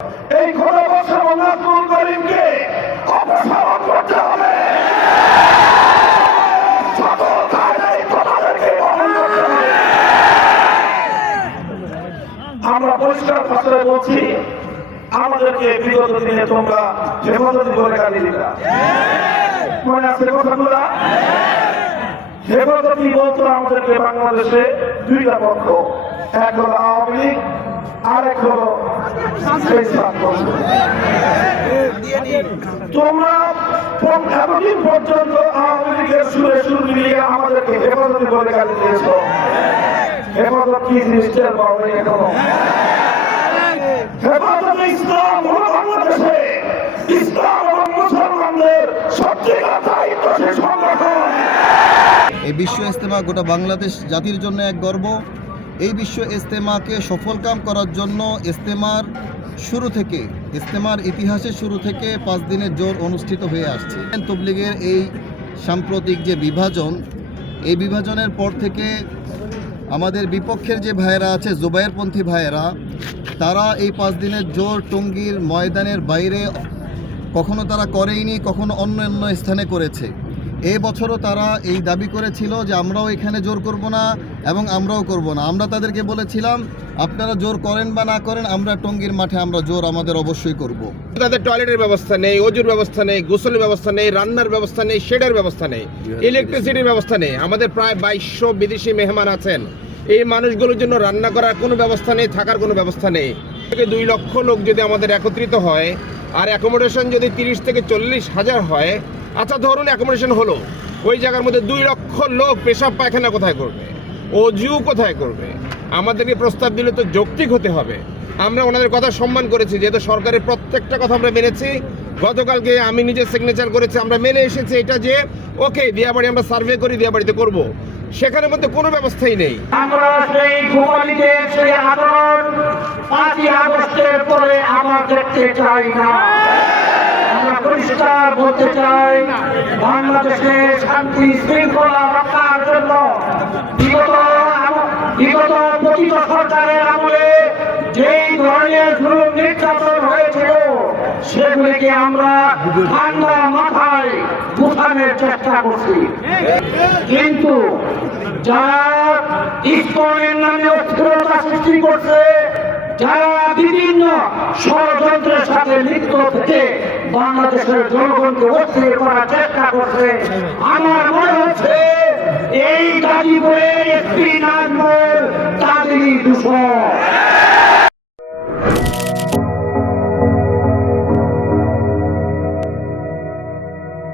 এই খোলা বছর আব্দুল করিমকে অপসারণ করতে হবে। আমরা পরিষ্কার ভাষায় বলছি, আমাদেরকে বিগত দিনে তোমরা হেফাজতি করে গালি দিলা, মনে আছে কথাগুলা? হেফাজতি বলতো আমাদেরকে বাংলাদেশে দুইটা পক্ষ, এক হলো আওয়ামী লীগ, আরেক হলো তোমরা এতদিন পর্যন্ত আওয়ামী লীগের সুরে সুর মিলিয়ে আমাদেরকে হেফাজতি করে গালি দিয়েছ। হেফাজত কি জিনিসটার পাওয়া এখনো? হেফাজতে ইসলাম হলো বাংলাদেশে ইসলাম এবং মুসলমানদের সত্যিকার দায়িত্বশীল সংগঠন। এই বিশ্ব ইজতেমা গোটা বাংলাদেশ জাতির জন্য এক গর্ব। এই বিশ্ব ইজতেমাকে সফলকাম করার জন্য ইজতেমার ইতিহাসের শুরু থেকে 5 দিনের জোর অনুষ্ঠিত হয়ে আসছে। তবলিগের এই সাম্প্রতিক যে বিভাজন, এই বিভাজনের পর থেকে আমাদের বিপক্ষের যে ভাইয়েরা আছে, জুবায়েরপন্থী ভাইয়েরা, তারা এই 5 দিনের জোর টঙ্গীর ময়দানের বাইরে কখনো তারা করেইনি, কখনো অন্য স্থানে করেছে। এই বছরও তারা এই দাবি করেছিল যে আমরাও এখানে জোর করব না এবং আমরাও করব না। আমরা তাদেরকে বলেছিলাম, আপনারা জোর করেন বা না করেন, আমরা টঙ্গীর মাঠে আমরা জোর আমাদের অবশ্যই করব। তাদের টয়লেটের ব্যবস্থা নেই, অজুর ব্যবস্থা নেই, গোসলের ব্যবস্থা নেই, রান্নার ব্যবস্থা নেই, শেডের ব্যবস্থা নেই, ইলেকট্রিসিটির ব্যবস্থা নেই। আমাদের প্রায় 2200 বিদেশি মেহমান আছেন। এই মানুষগুলোর জন্য রান্না করার কোনো ব্যবস্থা নেই, থাকার কোনো ব্যবস্থা নেই। 2 লক্ষ লোক যদি আমাদের একত্রিত হয় আর অ্যাকোমোডেশন যদি 30 থেকে 40 হাজার হয়, আচ্ছা ধরুন অ্যাকোমোডেশন হলো, ওই জায়গার মধ্যে 2 লক্ষ লোক পেশাব পায়খানা কোথায় করবে, অজু কোথায় করবে? আমাদেরকে প্রস্তাব দিলে তো যৌক্তিক হতে হবে। আমরা ওনাদের কথা সম্মান করেছি, যেহেতু সরকারের প্রত্যেকটা কথা আমরা মেনেছি। গতকালকে আমি নিজে সিগনেচার করেছি, আমরা মেনে এসেছি এটা যে ওকে দিয়াবাড়ি আমরা সার্ভে করি, দিয়াবাড়িতে করব। সেখানের মধ্যে কোনো ব্যবস্থাই নেই। আমরা সেই ঘুমালিদের সেই আন্দোলন 5ই আগস্টের পরে আমরা দেখতে চাই না। আমরা পরিষ্কার বলতে চাই, বাংলাদেশে শান্তি শৃঙ্খলা রক্ষার জন্য বিগত পতিত সরকারের আমলে যেই ধরনের জুলুম নির্যাতন হয়েছিল, সেগুলিকে আমরা ঠান্ডা মাথায় উঠানোর চেষ্টা করছি। কিন্তু যারা ইসকনের নামে অস্থিরতা সৃষ্টি করছে, যারা বিভিন্ন ষড়যন্ত্রের সাথে লিপ্ত থেকে বাংলাদেশের জনগণকে অস্থির করার চেষ্টা করছে, আমার মনে হচ্ছে এই গাজীপুরের একটি নাজমল তাদেরই দূষণ।